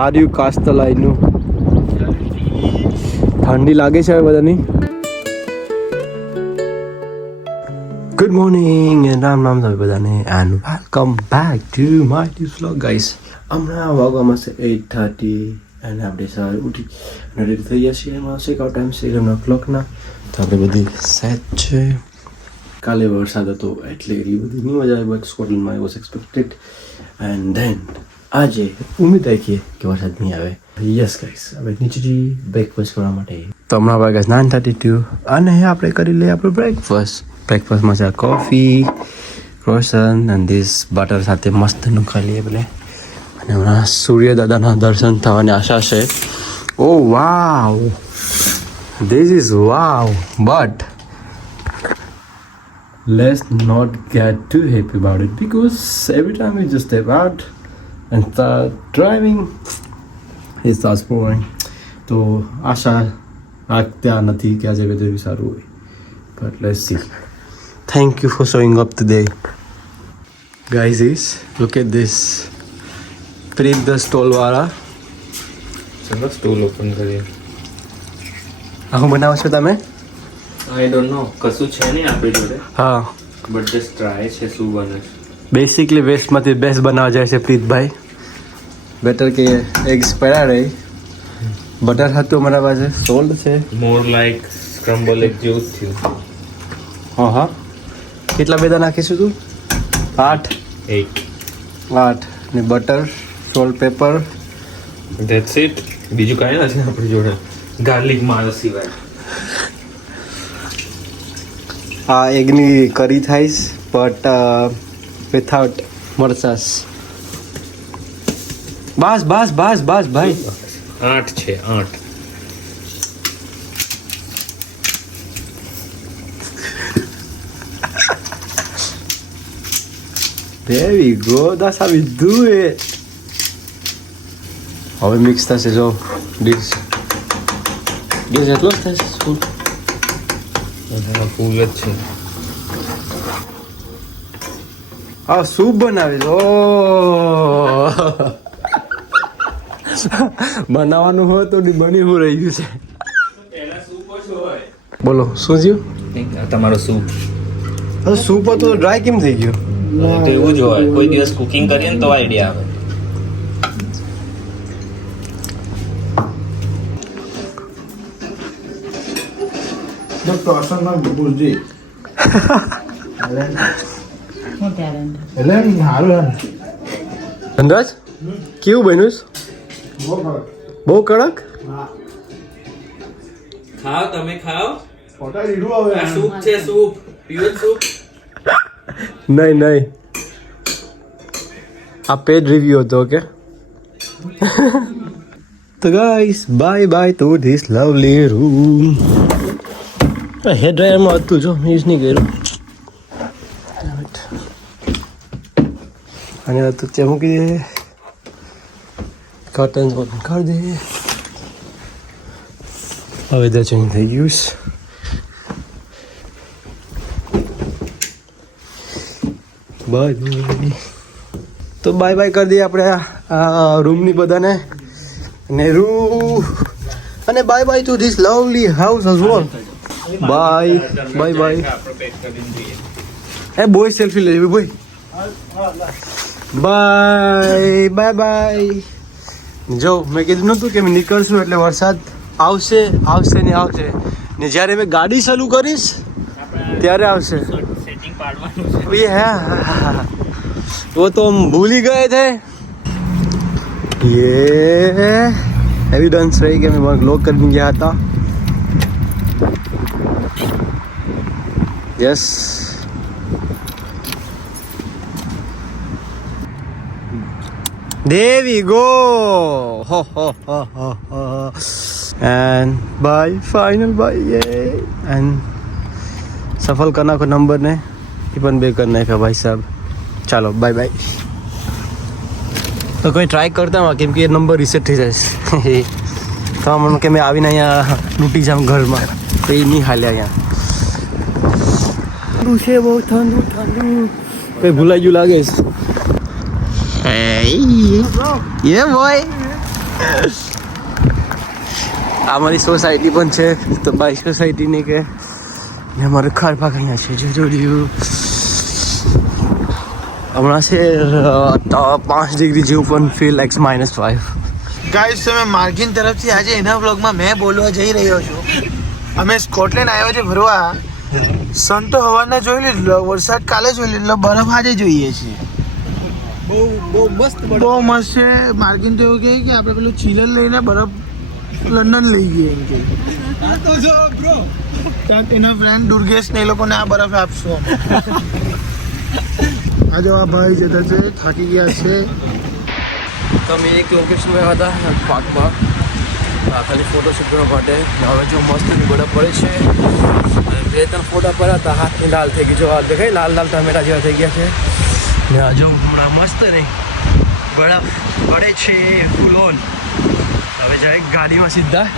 આર્યુ કાસ્તલાઈનું ઠંડી લાગે છે હવે બધાની. Good morning and Ram Ram તમે બધાને and welcome back to my new vlog guys. હમણાં વાગવામાં છે 8:30 અને આપણે સવારે ઉઠી અને રેડી થઈ ગયા છીએ. એમાં ચેકઆઉટ ટાઈમ છે 11 o'clockના. તો આપણે બધી સેટ છે. કાલે વરસાદ હતો એટલે એટલી બધી નહીં મજા આવી, બટ સ્કોટલેન્ડમાં I was expected and then આજે ઉમ્મીદ રાખીએ કે વરસાદ નહીં આવે. યસ ગાઈસ, હવે નીચેથી બ્રેકફાસ્ટ કરવા માટે તો હમણાં વાગ્યા 9:32 અને આપણે કરી લઈએ આપણું બ્રેકફાસ્ટમાં છે કોફી, ક્રોસન એન્ડ ધીસ બટર સાથે મસ્તનું ખાઈ લઈએ પેલે. અને હમણાં સૂર્ય દાદાના દર્શન થવાની આશા છે. Oh wow, this is wow, but let's not get too happy about it because every time we just step out and start driving it starts pouring. તો આશા રાખતા નથી કે આજે વેધર સારું હોય, but let's see. Thank you for showing up today guys. Look at this, Preet the stall વાળા. ચલો stall open કરીએ. આવું બનાવો છો તમે? આઈ ડોન્ટ નો, કશું છે નહીં આપણી જોડે, હા, બટ જસ્ટ ટ્રાય છે શું બને. બેસિકલી વેસ્ટમાંથી બેસ્ટ બનાવવા જાય છે પ્રીતભાઈ. બેટર કે એગ્સ પડ્યા રહી, બટર હતું મારા પાસે, સોલ્ટ છે, મોર લાઈક સ્ક્રમ્બલ એગ જેવું જ થયું. હા. કેટલા બેદા નાખીશું તું? 8 ને butter, salt, paper, that's it. બીજું કાંઈ નથી આપણી જોડે ગાર્લિક માળ સિવાય. આ એગની કરી થાઈસ બટ વિથઆઉટ મરચાસ. બસ ભાઈ. 8 છે 8. There we go, that's how we do it. હવે મિક્સ થશે. જો ડીશ એટલો જ થશે. ફૂલ જ છે. આ સૂપ બનાવી દો. બનાવવાનું હોય તો બની હું રહી ગયું છે. બોલો શું થયું? તમારો સૂપ. સૂપ હતો ડ્રાય કેમ થઈ ગયો? તો એવું જ હોય, કોઈ દિવસ કુકિંગ કરીએ ને તો આઈડિયા આવે. અંદાજ કેવું બન્યું? બહુ કડક. ખાઓ તમે ખાઓ. આ સૂપ છે, સૂપ પ્યોર સૂપ. નહીં આ પેડ રિવ્યુ હતો. ઓકે તો guys bye to this lovely room. Hair ડ્રાયરમાં હતું જો, યુઝ નહીં કર્યું. અને તો ત્યાં મૂકી દે, કર્ટન્સ ઓપન કરી દે. હવે વેધર ચેન્જ થઈ ગયું. બાય. તો બાય કરી દઈએ આપણે આ રૂમની બધાને. અને bye to this lovely house as well. Bye. એ બોય સેલ્ફી લેવી બોય. બાય. જો મેં કીધું નહોતું કે નીકળશું એટલે વરસાદ આવશે ને જ્યારે મેં ગાડી ચાલુ કરીશ ત્યારે આવશે. હા, वो तो हम भूल ही गए थे. ये एविडेंस रही कि मैं व्लॉग करने गया था. Yes, there we go. And bye, final bye. Yeah. And सफल करना को नंबर ने પણ બે કરી નાખ્યા ભાઈ સાહેબ. ચાલો બાય. તો કોઈ ટ્રાય કરતા હોય કેમ કે એ નંબર રિસેટ થઈ જાય તો મને કે મેં આવીને અહીંયા લૂંટી જાઉં ઘરમાં, તો એ નહીં હાલે. અહીંયા ઠંડુ છે, બહુ ઠંડુ. કંઈ ભૂલાઈ ગયું લાગે છે. ये બોય અમારી સોસાયટી પણ છે તો બાઈ સોસાયટીની કે ને અમારું ખાર ભાગ અહીંયા છે જોયું હમણાં છે 5 ડિગ્રી જેવું પણ ફીલ લાઈક્સ -5. ગાઈસ તમે માર્ગિન તરફથી આજે એના વ્લોગમાં મેં બોલવા જઈ રહ્યો છું. અમે સ્કોટલેન્ડ આવ્યા છે ફરવા. સન તો હવાના જોઈ લીધો, વરસાદ કાલે જોઈ લીધો, બરફ આજે જોઈએ છે. બહુ મસ્ત છે. માર્ગિન તો એવું કહે કે આપણે પેલું ચીલર લઈને બરફ લંડન લઈ ગઈએ એમ કે. ત્યાં એના ફ્રેન્ડ દુર્ગેશ ને એ લોકોને આ બરફ આપશો. આ જો આ ભાઈ જતા છે, થાકી ગયા છે. તો અમે એક લોકેશનમાં આવ્યા હતા પાર્કમાં ખાલી ફોટોશૂટ કરવા માટે. હવે જો મસ્ત બરફ પડે છે. 2-3 ફોટા પડ્યા હતા, હાથની લાલ થઈ ગઈ. જો હાથ દેખાય લાલ ટમેટા જેવા થઈ ગયા છે. ને હજુ હમણાં મસ્ત નહીં બરફ પડે છે ફૂલ ઓન. હવે જાય ગાડીમાં સીધા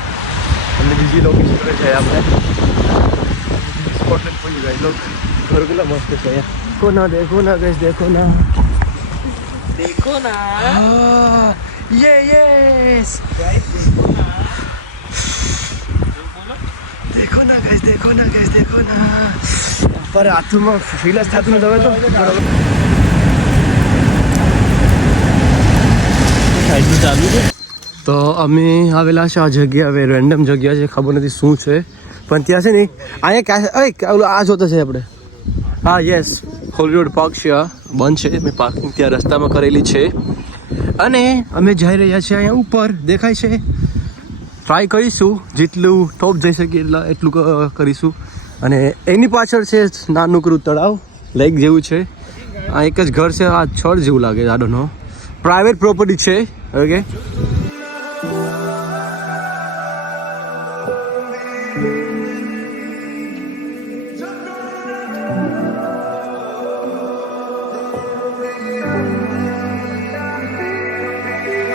અને બીજી લોકેશન પર જાય આપણે. સ્કોટલેન્ડ પહોંચી જાય. લોક ઘર કેટલા મસ્ત છે અહીંયા. देखो ना गाइस, देखो ना यस देखो ना गाइस पर હાથમાં ફીલ જ થતું નથી હવે તો બરાબર. તો અમે આવેલા છે આ જગ્યા. હવે રેન્ડમ જગ્યા છે, ખબર નથી શું છે, પણ ત્યાં છે ને અહીંયા આ જોતા છે આપણે. હા યસ, હોલીવુડ પાર્ક છે. આ બંધ છે. મેં પાર્કિંગ ત્યાં રસ્તામાં કરેલી છે અને અમે જઈ રહ્યા છીએ અહીંયા ઉપર. દેખાય છે. ટ્રાય કરીશું જેટલું ટોપ જઈ શકીએ એટલું કરીશું. અને એની પાછળ છે નાનકડું તળાવ, લેક જેવું છે. આ એક જ ઘર છે. આ છળ જેવું લાગે. I don't know, private property છે. ઓકે,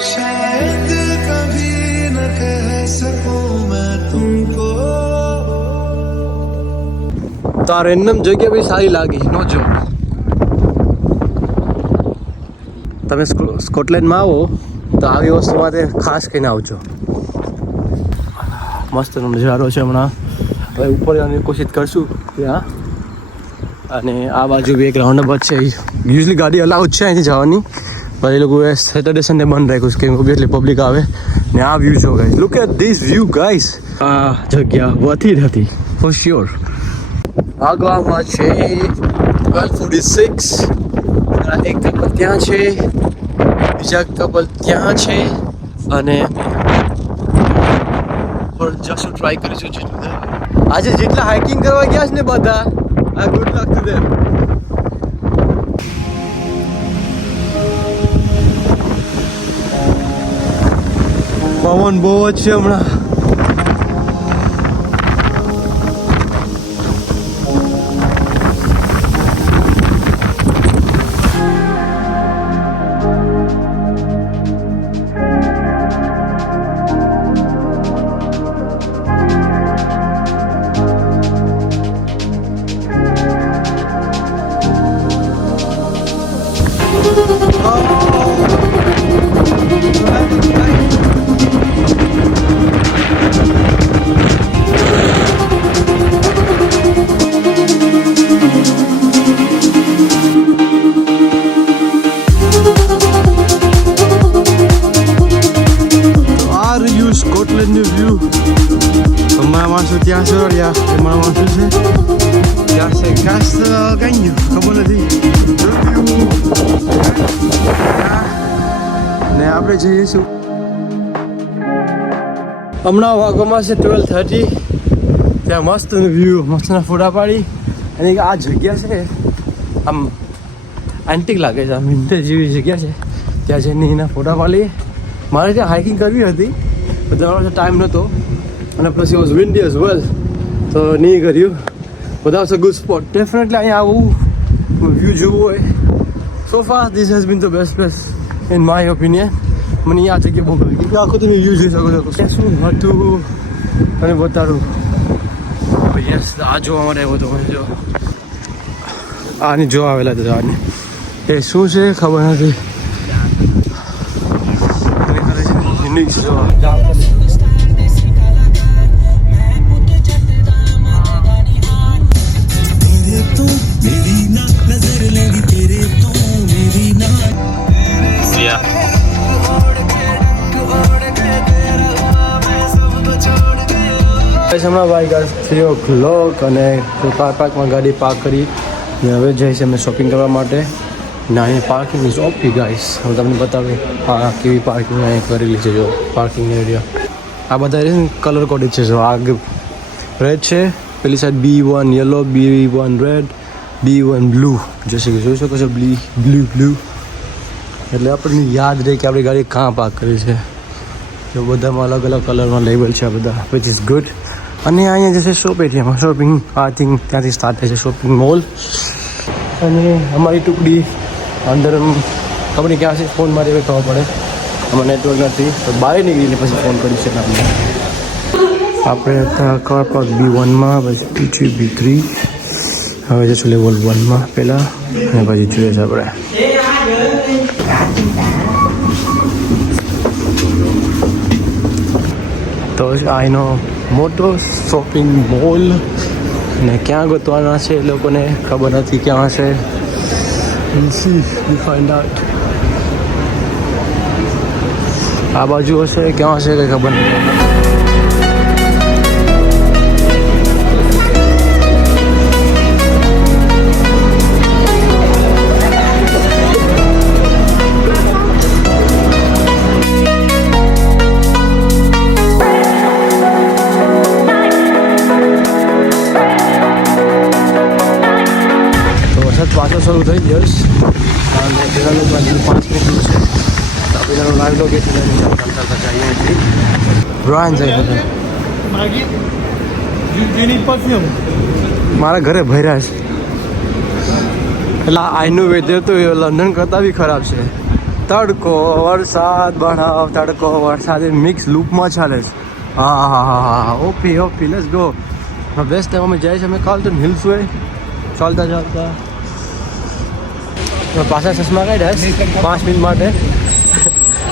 शायद कभी न कह सकूं मैं तुमको. તો આ રેન્ડમ જગ્યા બી સારી લાગી. નો જો તમે સ્કોટલેન્ડમાં આવો તો આવી વસ્તુ માટે ખાસ કહીને આવજો. મસ્ત નજારો છે હમણાં. હવે ઉપર જવાની કોશિશ કરશું ત્યાં. અને આ બાજુ બી એક રાઉન્ડ અપ છે. યુઝલી ગાડી અલાઉડ છે અહીંથી જવાની, પણ એ લોકોએ સેટરડે સન્ડે બંધ રાખ્યું છે કે ઓબ્વિયસલી પબ્લિક આવે. ને આ વ્યૂ જો guys, look at this view guys. આ જગ્યા વર્થ ઇટ હતી ફોર શ્યોર. આગળમાં છે 12:46. એક કપલ ત્યાં છે, બીજા કપલ ત્યાં છે અને જશું ટ્રાય કરીશું જેટલું. આજે જેટલા હાઇકિંગ કરવા ગયા છે ને બધા, આ ગુડ લક ટુ ધેમ. પવન બહુ જ છે હમણાં. સ્કોટલેન્ડનું વ્યૂ. અમારા માણસો ત્યાં છે, અમારા માણસો છે ત્યાં છે. ખાસ કઈ ગયું ખબર નથી. ને આપણે જઈશું. હમણાં વાગવામાં છે 12:30. ત્યાં મસ્ત વ્યૂ, મસ્તના ફોટા પાડી. અને આ જગ્યા છે આમ એન્ટિક લાગે છે, આમ વિન્ટેજ જેવી જગ્યા છે. ત્યાં જઈને એના ફોટા પાડીએ. મારે ત્યાં હાઇકિંગ કરવી હતી, બધા ટાઈમ નહોતો અને plus it was Windy as well, તો નહીં કર્યું. બધા was a good spot. Definitely અહીંયા આવું વ્યૂ જોવું હોય. સો far this has been the best place in my opinion. મને આ જગ્યા બહુ ગમી કે આખું તમે વ્યૂ જોઈ શકો છો. શું હતું અને બતાડું. યસ, આ જોવા માટે આવ્યો હતો મને. જો આની જોવા આવેલા હતા. આની એ શું છે ખબર નથી. યુનિક છે જો હમણાં ભાઈ ગાઈસ 3 o'clock અને કાર પાર્કમાં ગાડી પાર્ક કરી ને હવે જઈએ છીએ અમે શોપિંગ કરવા માટે ને અહીંયા પાર્કિંગ ઇઝ ઓપી ગાઈસ હું તમને બતાવું હા કેવી પાર્કિંગ અહીંયા કરેલી છે જો પાર્કિંગ એરિયા આ બધા કલર કોડેડ છે જો આગ રેડ છે પેલી side B1 yellow B1 red B1 blue જશે કે જોઈ શકો છો બ્લુ એટલે આપણને યાદ રહે કે આપણી ગાડી ક્યાં પાર્ક કરી છે જો બધામાં અલગ અલગ કલરમાં લેબલ છે આ બધા વિચ ઇઝ ગુડ અને અહીંયા જશે શોપ એરિયામાં શોપિંગ આઈ થિંક ત્યાંથી સ્ટાર્ટ થાય છે શોપિંગ મોલ અને અમારી ટુકડી અંદર ખબર નહીં ક્યાં છે ફોન મારી હવે ખબર પડે આમાં નેટવર્ક નથી તો બહાર નીકળીને પછી ફોન કરી છે આપણે હતા કાર પાર્ક B1માં પછી B2 B3 હવે જશું લેવલ 1માં પહેલાં અને પછી જોઈએ છે આપણે તો આનો મોટો શોપિંગ મોલ ને ક્યાં ગોતવાના છે એ લોકોને ખબર નથી ક્યાં હશે ફાઇન્ડ આઉટ આ બાજુ હશે ક્યાં હશે કંઈ ખબર નથી પાછો શરૂ થઈ ગયો અને પેલાનું બાજુ 5 મિનિટ છે તો પેલાનું લાવી લો કે ચાલતા જઈએ રોહાન જાય મારા ઘરે ભર્યા છે એટલે આઈનું વેધર તો લંડન કરતાં બી ખરાબ છે તડકો વરસાદ બહાવ તડકો વરસાદ મિક્સ લૂપમાં ચાલે છે હા OP let's go best time અમે જાય છે અમે કાલ તો હિલ્સ હોય ચાલતા પાછા ચશ્મા કાઢ્યા 5 મિનિટ માટે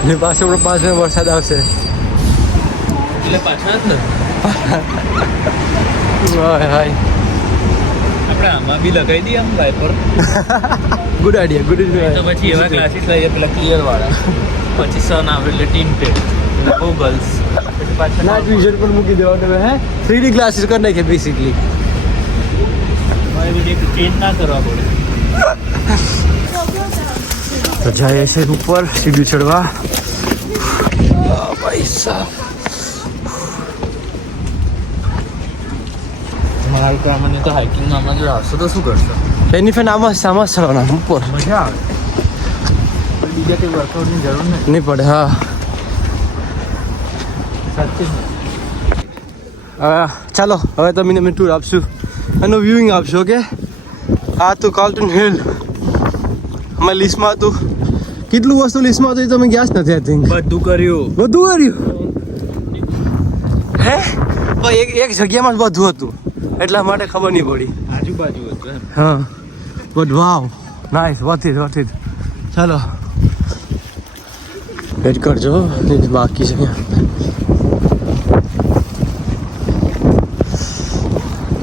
ને પાછળ 5 મિનિટ વરસાદ આવશે એટલે પાછા જ ને હાય આપણે આમાં બી લગાવી દઈએ આમ વાઇપર ગુડ આઈડિયા તો પછી એવા ક્લાસીસ લઈએ પેલા ક્લિયર વાળા પછી સન આવે એટલે ટીન પેડ ગોગલ્સ પછી પાછા નાઇટ વિઝન પર મૂકી દેવાનું હે 3D ગ્લાસીસ કરી નાખે બેસિકલી ચેન્જ ના કરવા પડે તો જાય છે ઉપર સીડી ચડવા ભાઈ સાહેબ મારું તો આમાં તો હાઇકિંગમાં આમાં જો આવશો તો શું કરશો એની ફેન આમાં ચડવાના ઉપર મજા આવે બીજા કંઈ વર્કઆઉટની જરૂર નહીં પડે હા સાચી ચાલો હવે તમને અમે ટૂર આપશું એનું વ્યૂઇંગ આપશો ઓકે આ તો કાર્લટન હિલ અમારી લિસ્ટમાં હતું કેટલું વસ્તુ લિસ્ટમાં હતું એ તમે ગયા જ નથી આઈ થિંક બધું કર્યું હે પણ એક જગ્યામાં જ બધું હતું એટલા માટે ખબર નહીં પડી આજુબાજુ હતું હા but wow nice worth it ચાલો વેટ કરજો બાકી છે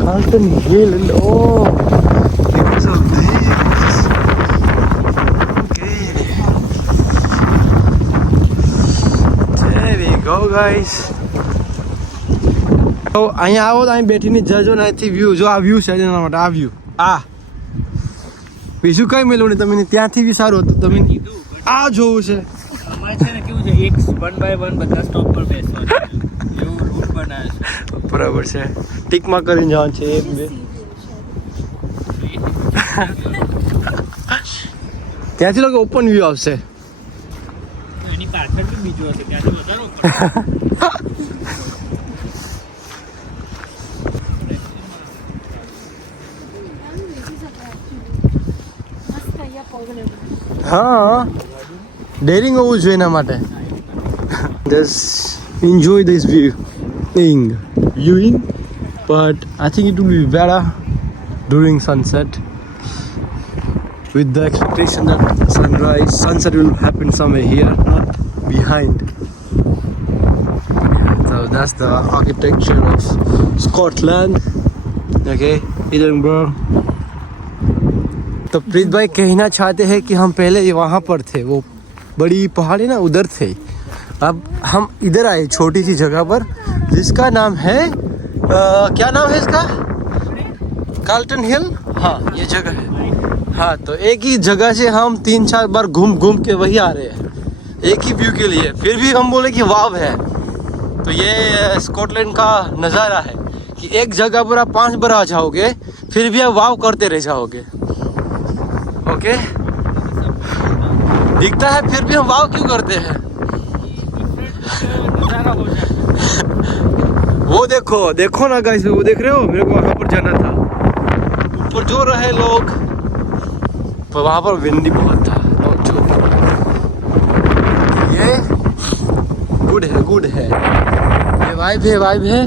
કાર્લટન હિલ ઓ go guys તો અહીંયા આવો તો અહીં બેઠીને જજો ને અહીંથી વ્યૂ જો આ વ્યૂ છે એના માટે આ વ્યૂ બીજું કંઈ મેળવું નહીં તમને ત્યાંથી બી સારું હતું તમે આ જોવું છે અમારે છે ને કેવું છે એક 1 by 1 બધા સ્ટોપ પર બેસવાનું એવું રૂટ બનાવ્યો છે બરાબર છે ટીકમાં કરીને જવાનું છે 1 2 ત્યાંથી લોકો ઓપન વ્યૂ આવશે એની પાછળ બી બીજું હશે ત્યાંથી વધારો હા ડેરિંગ હોવું જોઈએ એના માટે just enjoy this viewing but I think it will be better during sunset with the expectation that sunset will happen somewhere here not behind that's the architecture of Scotland. Okay, Edinburgh. तो प्रीत भाई कहना चाहते हैं कि हम पहले वहाँ पर थे, वो बड़ी पहाड़ी ना उधर थे। अब हम इधर आए छोटी सी जगह पर जिसका नाम है क्या नाम है इसका? कार्ल्टन हिल। हाँ ये जगह है। हाँ तो एक ही जगह से हम 3-4 बार घूम घूम के वही आ रहे हैं एक ही व्यू के लिए, फिर भी हम बोले कि वाव है। तो ये स्कॉटलैंड का नज़ारा है कि एक जगह पर आप 5 बार आ जाओगे फिर भी आप वाव करते रह जाओगे। ओके दिखता है फिर भी हम वाव क्यों करते हैं? वो देखो देखो ना गाइस, वो देख रहे हो? मेरे को वहाँ पर जाना था, ऊपर जो रहे लोग, पर वहाँ पर विंडी बहुत था, बहुत जोर। ये गुड है, ये वाइब है।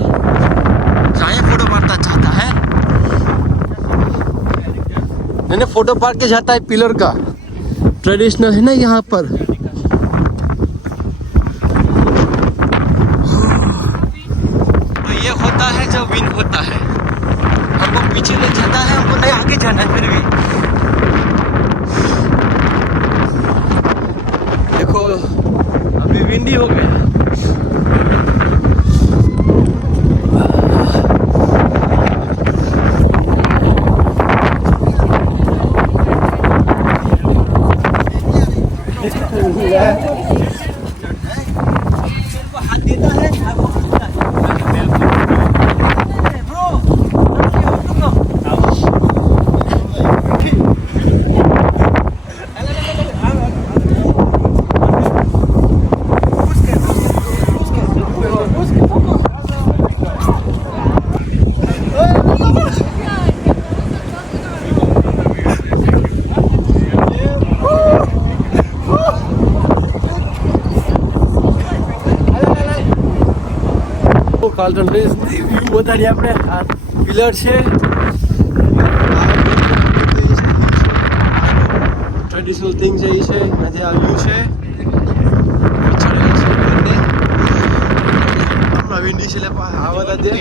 चाहे फोटो मारता चाहता है, मैंने फोटो पार के जाता है पिलर का, ट्रेडिशनल है ना यहाँ पर। तो ये होता है जब विन होता है, हमको पीछे ले जाता है, हमको नहीं आगे जाना है। फिर भी देखो अभी विंडी हो गया। કાર્લ્ટન હિલ વ્યૂ બતાડીએ આપણે। આ પિલર છે, ટ્રેડિશનલ થિંગ છે, એ છે આજે આ વ્યૂ છે, હમણાં વિંડી છે એટલે આવા હતા તે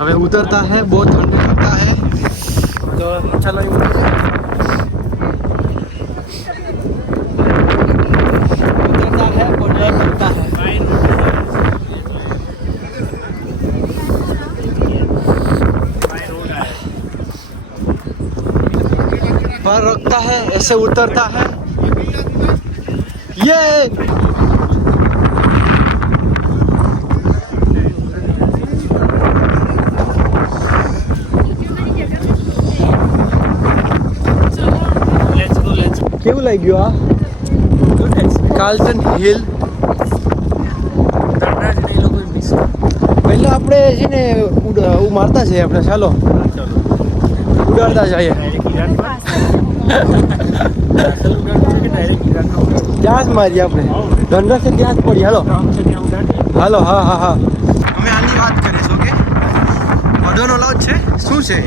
हमें उतरता है, बहुत ठंडी लगता है, तो चलो उतरता है, बहुत डर लगता है। पर रखता है, ऐसे उतरता है, ये કેવું લાગ્યું આ કાર્લ્ટન હિલ? પહેલા આપણે છે ને મારતા છે આપણે, ચાલો ઉડાડતા જઈએ। ત્યાં જ મારીએ આપણે, ધનરાજ છે ત્યાં જ પડી। હાલો હાલો, હા હા હા, અમે આની વાત કરીએ છીએ। ઓકે વડોનો લોજ છે, શું છે?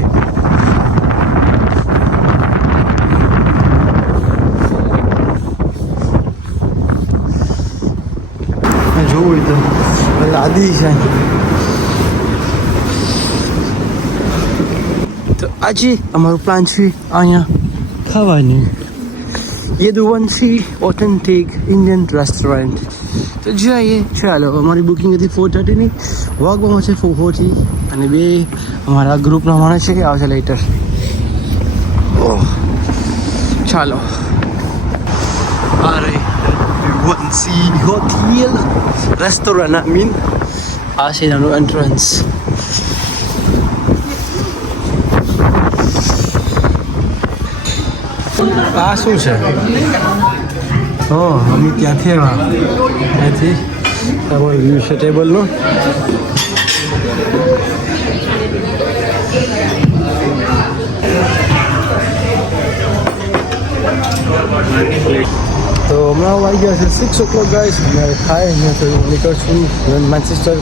જોવું તો આદિ છે। તો આજે અમારું પ્લાન છે અહીંયા ખાવાની, યદુવંશી ઓથેન્ટિક ઇન્ડિયન રેસ્ટોરન્ટ। તો જઈએ, ચાલો। અમારી બુકિંગ હતી 4:30ની, વાગવામાં છે 4:40 અને 2 અમારા ગ્રુપના માણસ છે, આવશે લેટર। ચાલો આ રહી Yaduvanshi hotel restaurant, I mean આ છે એનું એન્ટ્રન્સ। આ શું છે? અમે ત્યાંથી આવ્યા, ત્યાંથી તમારો વ્યૂ છે ટેબલનો। તો હમણાં આવી ગયા છે 6 o'clock ગાઈસ, અને ખાઈ અહીંયા તો નીકળશું મેન્ચેસ્ટર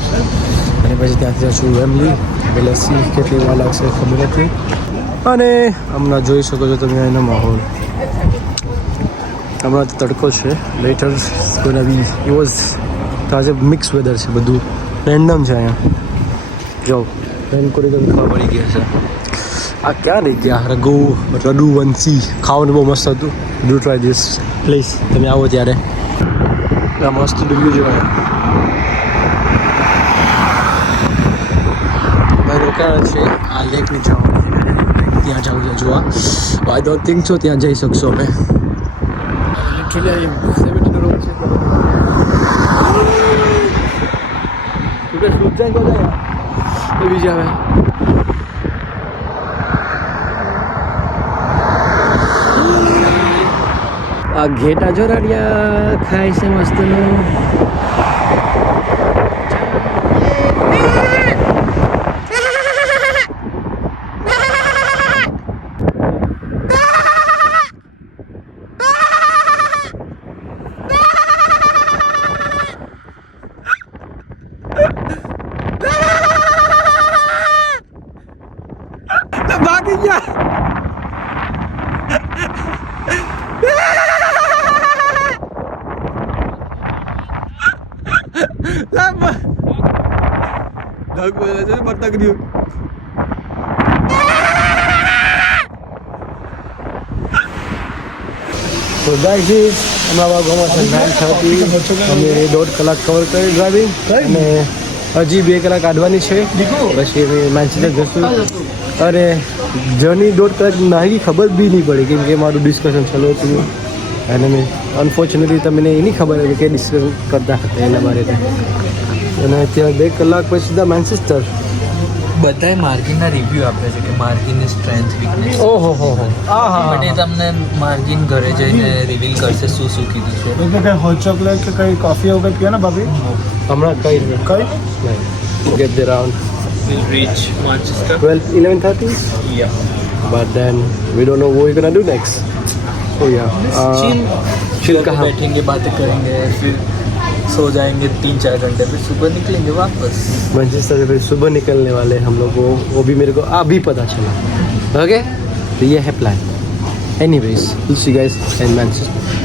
અને પછી ત્યાંથી જશું વેમ્બલી। હવે લસ્સી કેટલી વાર લાગશે ખબર નથી. અને હમણાં જોઈ શકો છો તમે એનો માહોલ. હમણાં તો તડકો છે. Later gonna be it was તો આજે મિક્સ વેધર છે, બધું રેન્ડમ છે અહીંયા. જો રેનકોટ એકદમ ખબર પડી ગયા છે. આ ક્યાં રહી ગયા રઘુવંશી? ખાવાનું બહુ મસ્ત હતું. ડુ ટ્રાય ધીસ પ્લીઝ, તમે આવો ત્યારે. આ મસ્ત ડુંગળી જોવા ભાઈ રોકાણ છે. આ લેકની જવાનું ત્યાં જવું છે જોવા. આઈ ડોન્ટ થિંક સો ત્યાં જઈ શકશો અમે. લિટરલી 70 રોડ છે. તું શું જાય તો જાય એ બીજા આવે. આ ઘેટા જોરાડિયા ખાય છે મસ્તનો. ભાગી ગયા. તો ગાઈઝ હમણાં વાગવામાં છે 9:30. અમે 1.5 કલાક કવર કરી ડ્રાઇવિંગ અને હજી 2 કલાક કાઢવાની છે. પછી અમે મેન્ચેસ્ટર જશું. અરે જર્ની 1.5 કલાક નાહી ખબર બી નહીં પડી, કેમ કે મારું ડિસ્કશન ચાલુ હતું અને મેં અનફોર્ચ્યુનેટલી તમને એની ખબર હતી કે ડિસ્કશન કરતા હતા એના બારે. અને ત્યાં 2 કલાક પછી સીધા મેન્ચેસ્ટર. બધાય માર્જિનના રિવ્યૂ આપે છે કે માર્જિનની સ્ટ્રેન્થ વીકનેસ. ઓહો હો હો. બટ એ તમને માર્જિન ઘરે જઈને રિવીલ કરશે શું શું કીધું છે. એટલે કઈ હોટ ચોકલેટ કે કઈ કોફી એવું કંઈ પીઓ ને ભાભી? હમણાં કઈ નહીં. Get there around We'll reach Manchester. 11:30. Yeah. But then we don't know what we're gonna do next. So yeah. Chill कहाँ? बैठेंगे बातें करेंगे फिर सो जाएंगे 3-4 घंटे फिर सुबह निकलेंगे वापस. मैनचेस्टर से फिर सुबह निकलने वाले हम लोग को, वो भी मेरे को अभी पता चला. ओके तो ये है plan. Anyways will see guys in Manchester.